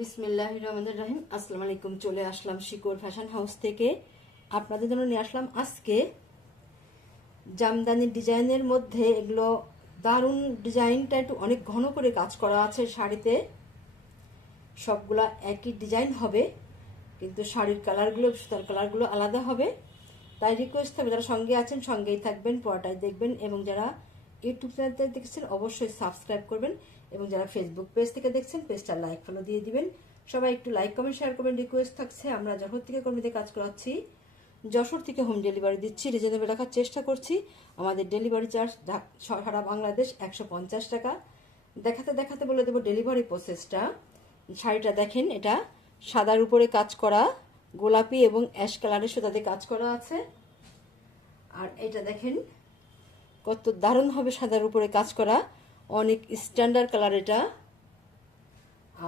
বিসমিল্লাহ রহমান রাহিম। আসসালামু আলাইকুম, চলে আসলাম শিকোর ফ্যাশন হাউস থেকে। আপনাদের জন্য নিয়ে আসলাম আজকে জামদানি ডিজাইনের মধ্যে এগুলো দারুণ ডিজাইনটা একটু অনেক ঘন করে কাজ করা আছে শাড়িতে। সবগুলা একই ডিজাইন হবে, কিন্তু শাড়ির কালারগুলো, সুতার কালারগুলো আলাদা হবে। তাই রিকোয়েস্ট থাকবে, যারা সঙ্গে আছেন সঙ্গেই থাকবেন পড়াটাই দেখবেন, এবং যারা ইউটিউব চ্যানেল দেখছেন অবশ্যই সাবস্ক্রাইব করবেন। এবং যারা ফেসবুক পেজ থেকে দেখছেন পেজটা লাইক ফলো দিয়ে দিবেন। সবাই একটু লাইক কমেন্ট শেয়ার করবেন রিকোয়েস্ট থাকছে। আমরা যশোর থেকে কর্মীতে কাজ করাচ্ছি। যশোর থেকে হোম ডেলিভারি দিচ্ছি। রিজনেবল রাখার চেষ্টা করছি। আমাদের ডেলিভারি চার্জ সারা বাংলাদেশ একশো পঞ্চাশ টাকা। দেখাতে দেখাতে বলে দেবো ডেলিভারি প্রসেসটা শাড়িটা দেখেন, এটা সাদার উপরে কাজ করা, গোলাপি এবং অ্যাশ কালারের সুতাতে কাজ করা আছে। আর এটা দেখেন, কত দারুণ হবে সাদার উপরে কাজ করা। অনেক স্ট্যান্ডার্ড কালার এটা।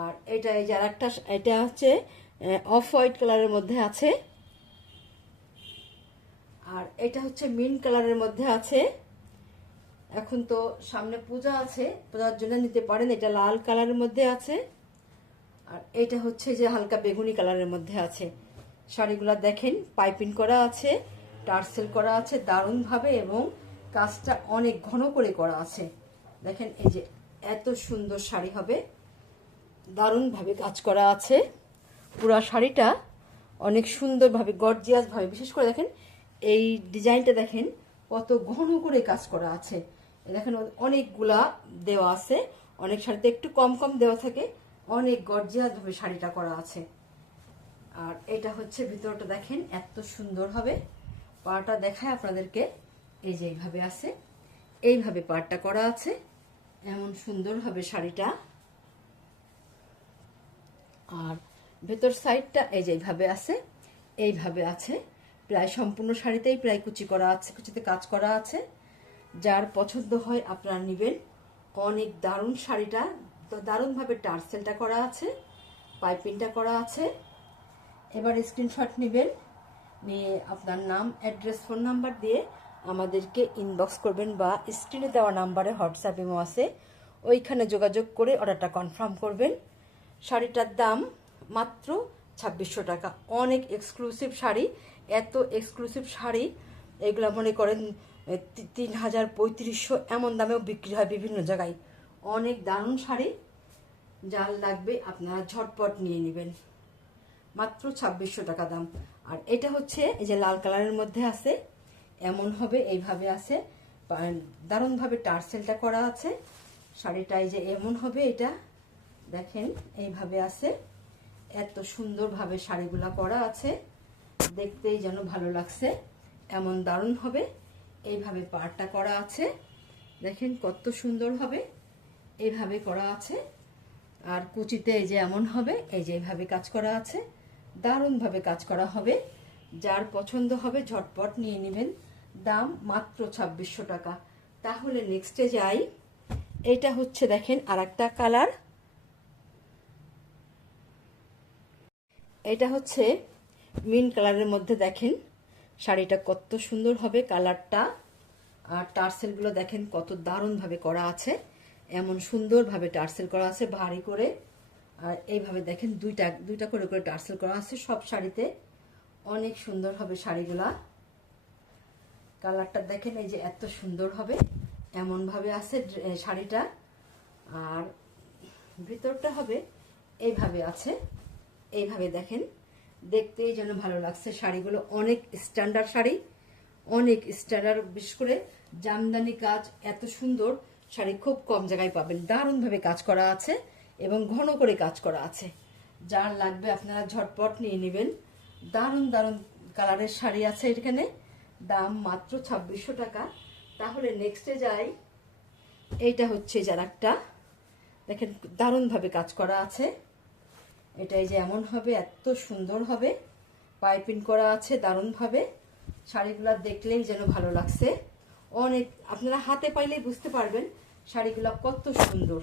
আর এটা এই যে আর একটা এটা হচ্ছে অফ হোয়াইট কালারের মধ্যে আছে। আর এটা হচ্ছে মিন কালারের মধ্যে আছে। এখন তো সামনে পূজা আছে, পূজার জন্য নিতে পারেন, এটা লাল কালারের মধ্যে আছে। আর এটা হচ্ছে যে হালকা বেগুনি কালারের মধ্যে আছে। শাড়িগুলো দেখেন, পাইপিং করা আছে, টার্সেল করা আছে, দারুণভাবে এবং কাজটা অনেক ঘন করে করা আছে। দেখেন, এই যে এত সুন্দর শাড়ি হবে। দারুণভাবে কাজ করা আছে। পুরা শাড়িটা অনেক সুন্দরভাবে, গর্জিয়াসভাবে, বিশেষ করে দেখেন, এই ডিজাইনটা দেখেন, কত ঘন করে কাজ করা আছে। দেখেন, অনেকগুলা দেওয়া আছে। অনেক শাড়িতে একটু কম কম দেওয়া থাকে। অনেক গর্জিয়াসভাবে শাড়িটা করা আছে। আর এটা হচ্ছে ভিতরটা দেখেন, এত সুন্দর হবে। পাটা দেখায় আপনাদেরকে। এই যে এইভাবে আছে। এইভাবে পাটটা করা আছে। এমন সুন্দর হবে শাড়িটা। আর ভেতর সাইডটা এই যে এইভাবে আছে এইভাবে আছে। প্রায় সম্পূর্ণ শাড়িতেই প্রায় কুচি করা আছে, কুচিতে কাজ করা আছে। যার পছন্দ হয় আপনারা নেবেন। অনেক দারুণ শাড়িটা, দারুণভাবে টার্সেলটা করা আছে, পাইপিংটা করা আছে। এবার স্ক্রিনশট নেবেন, নিয়ে আপনার নাম, অ্যাড্রেস, ফোন নাম্বার দিয়ে আমাদেরকে ইনবক্স করবেন বা স্ক্রিনে দেওয়া নাম্বারে হোয়াটসঅ্যাপ ইমো আছে। ওইখানে যোগাযোগ করে অর্ডারটা কনফার্ম করবেন। শাড়িটার দাম মাত্র ছাব্বিশশো টাকা। অনেক এক্সক্লুসিভ শাড়ি। এত এক্সক্লুসিভ শাড়ি, এগুলো মনে করেন তিন হাজার পঁয়ত্রিশশো এমন দামেও বিক্রি হয় বিভিন্ন জায়গায়। অনেক দারুণ শাড়ি। যার লাগবে আপনারা ঝটপট নিয়ে নেবেন। মাত্র ছাব্বিশশো টাকা দাম। আর এটা হচ্ছে এই যে লাল কালারের মধ্যে আছে। এমন হবে, এইভাবে আছে। দারুণভাবে টার্সেলটা করা আছে। শাড়িটা এই যে এমন হবে এটা। দেখেন, এইভাবে আছে। এত সুন্দরভাবে শাড়িগুলা করা আছে। দেখতেই যেন ভালো লাগছে। এমন দারুণ হবে। এইভাবে পাড়টা করা আছে। দেখেন কত সুন্দর হবে। এইভাবে করা আছে। আর কুচিতে এই যে এমন হবে, এই যে এইভাবে কাজ করা আছে। দারুণভাবে কাজ করা হবে। যার পছন্দ হবে ঝটপট নিয়ে নেবেন। দাম মাত্র ছাব্বিশশো টাকা। তাহলে নেক্সটে যাই। এটা হচ্ছে দেখেন আর একটা কালার এটা হচ্ছে মিন কালারের মধ্যে দেখেন, শাড়িটা কত সুন্দর হবে কালারটা আর টার্সেলগুলো দেখেন কত দারুণভাবে করা আছে। এমন সুন্দরভাবে টার্সেল করা আছে, ভারী করে। আর এইভাবে দেখেন দুইটা দুইটা করে করে টার্সেল করা আছে সব শাড়িতে। অনেক সুন্দর হবে শাড়িগুলা। কালারটা দেখেন, এই যে এত সুন্দর হবে, এমনভাবে আছে শাড়িটা। আর ভিতরটা হবে, এইভাবে আছে, এইভাবে দেখেন। দেখতেই যেন ভালো লাগছে শাড়িগুলো। অনেক স্ট্যান্ডার্ড শাড়ি, অনেক স্ট্যান্ডার্ড বিশেষ করে জামদানি কাজ, এত সুন্দর শাড়ি খুব কম জায়গায় পাবেন। দারুণভাবে কাজ করা আছে এবং ঘন করে কাজ করা আছে। যার লাগবে আপনারা ঝটপট নিয়ে নেবেন। দারুণ দারুণ কালারের শাড়ি আছে এখানে। দাম মাত্র ছাব্বিশশো টাকা। তাহলে নেক্সটে যাই। এইটা হচ্ছে যার একটা দেখেন দারুণভাবে কাজ করা আছে। এটাই যে এমন হবে, এত সুন্দর হবে। পাইপিং করা আছে দারুণভাবে। শাড়িগুলো দেখলেই যেন ভালো লাগছে। অনেক, আপনারা হাতে পাইলেই বুঝতে পারবেন শাড়িগুলো কত সুন্দর।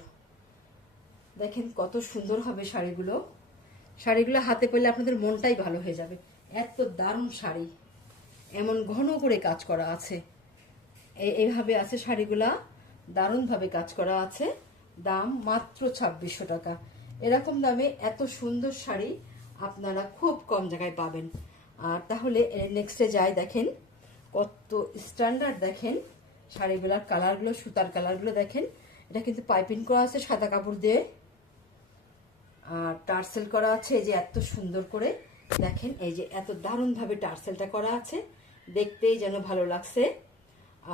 দেখেন কত সুন্দর হবে শাড়িগুলো। শাড়িগুলো হাতে পেলে আপনাদের মনটাই ভালো হয়ে যাবে। এত দারুণ শাড়ি। এমন ঘন করে কাজ করা আছে। এইভাবে আছে শাড়িগুলা, দারুণভাবে কাজ করা আছে। দাম মাত্র ছাব্বিশশো টাকা। এরকম দামে এত সুন্দর শাড়ি আপনারা খুব কম জায়গায় পাবেন। আর তাহলে নেক্সটে যাই দেখেন, কত স্ট্যান্ডার্ড দেখেন। শাড়িগুলোর কালারগুলো সুতার কালারগুলো দেখেন। এটা কিন্তু পাইপিং করা আছে সাদা কাপড় দিয়ে। আর টার্সেল করা আছে, এই যে এত সুন্দর করে। দেখেন, এই যে এত দারুণভাবে টার্সেলটা করা আছে। দেখতেই যেন ভালো লাগছে।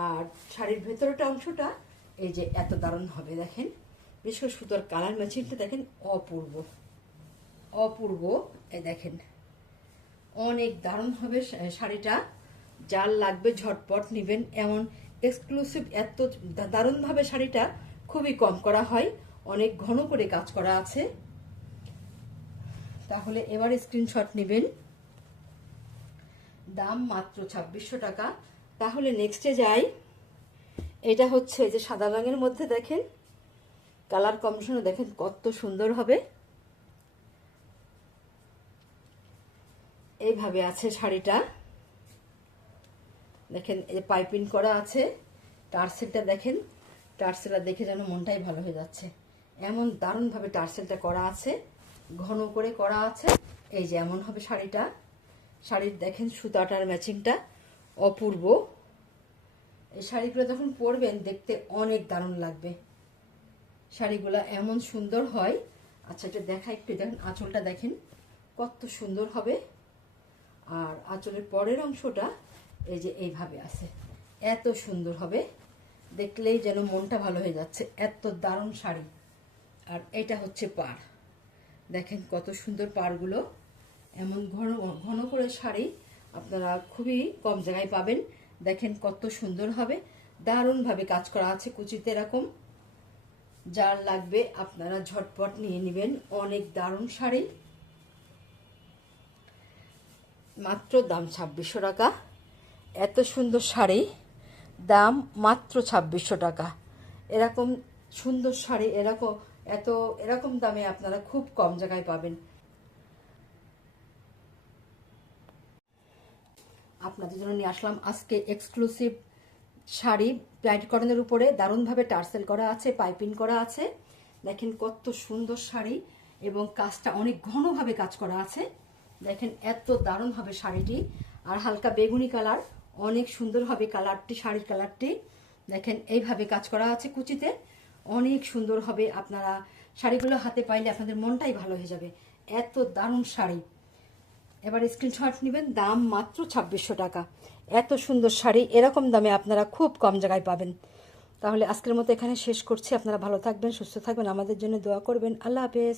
আর শাড়ির ভেতরটা অংশটা এই যে এত দারুণ হবে, দেখেন। বিশেষ করে সুতোর কালার ম্যাচিংটা দেখেন অপূর্ব। অপূর্ব এই দেখেন। অনেক দারুণ হবে শাড়িটা। যার লাগবে ঝটপট নেবেন এমন এক্সক্লুসিভ এত দারুণভাবে শাড়িটা খুবই কম করা হয়। অনেক ঘন করে কাজ করা আছে। তাহলে এবার স্ক্রিনশট নেবেন। দাম মাত্র ছাব্বিশশো টাকা। তাহলে নেক্সটে যাই। এটা হচ্ছে যে সাদা রঙের মধ্যে দেখেন। কালার কম্বিনেশনে দেখেন কত সুন্দর হবে। এইভাবে আছে শাড়িটা। দেখেন, এই পাইপিং করা আছে। টার্সেলটা দেখেন। টার্সেলটা দেখে যেন মনটাই ভালো হয়ে যাচ্ছে। এমন দারুণভাবে টার্সেলটা করা আছে। ঘন করে করা আছে। এই যে এমন হবে শাড়িটা। শাড়ির দেখেন সুতাটার ম্যাচিংটা অপূর্ব। এই শাড়িগুলো যখন পরবেন দেখতে অনেক দারুণ লাগবে। শাড়িগুলো এমন সুন্দর হয়। আচ্ছা এটা দেখা একটু, দেখেন আঁচলটা দেখেন কত সুন্দর হবে। আর আঁচলের পরের অংশটা এই যে এইভাবে আছে। এত সুন্দর হবে। দেখলেই যেন মনটা ভালো হয়ে যাচ্ছে। এত দারুণ শাড়ি। আর এটা হচ্ছে পাড়। দেখেন কত সুন্দর পাড়গুলো। এমন ঘন ঘন করে শাড়ি আপনারা খুবই কম জায়গায় পাবেন। দেখেন কত সুন্দর হবে। দারুণভাবে কাজ করা আছে কুচিতে এরকম। যার লাগবে আপনারা ঝটপট নিয়ে নেবেন। অনেক দারুণ শাড়ি। মাত্র দাম ছাব্বিশশো টাকা। এত সুন্দর শাড়ি। দাম মাত্র ছাব্বিশশো টাকা। এরকম সুন্দর শাড়ি, এরকম, এত, এরকম দামে আপনারা খুব কম জায়গায় পাবেন। আপনাদের জন্য নিয়ে আসলাম আজকে এক্সক্লুসিভ শাড়ি। প্লাইট কটনের উপরে দারুণভাবে টার্সেল করা আছে, পাইপিং করা আছে। দেখেন কত সুন্দর শাড়ি এবং কাজটা অনেক ঘনভাবে কাজ করা আছে। দেখেন এত দারুণ হবে শাড়িটি। আর হালকা বেগুনি কালার, অনেক সুন্দর হবে কালারটি, শাড়ির কালারটি। দেখেন এইভাবে কাজ করা আছে কুচিতে। অনেক সুন্দর হবে আপনারা শাড়িগুলো হাতে পাইলে আপনাদের মনটাই ভালো হয়ে যাবে। এত দারুণ শাড়ি। এবার স্ক্রিনশট নেবেন, দাম মাত্র ছাব্বিশশো টাকা। এত সুন্দর শাড়ি, এরকম দামে আপনারা খুব কম জায়গায় পাবেন। তাহলে আজকের মতো এখানে শেষ করছি। আপনারা ভালো থাকবেন, সুস্থ থাকবেন। আমাদের জন্য দোয়া করবেন। আল্লাহ হাফেজ।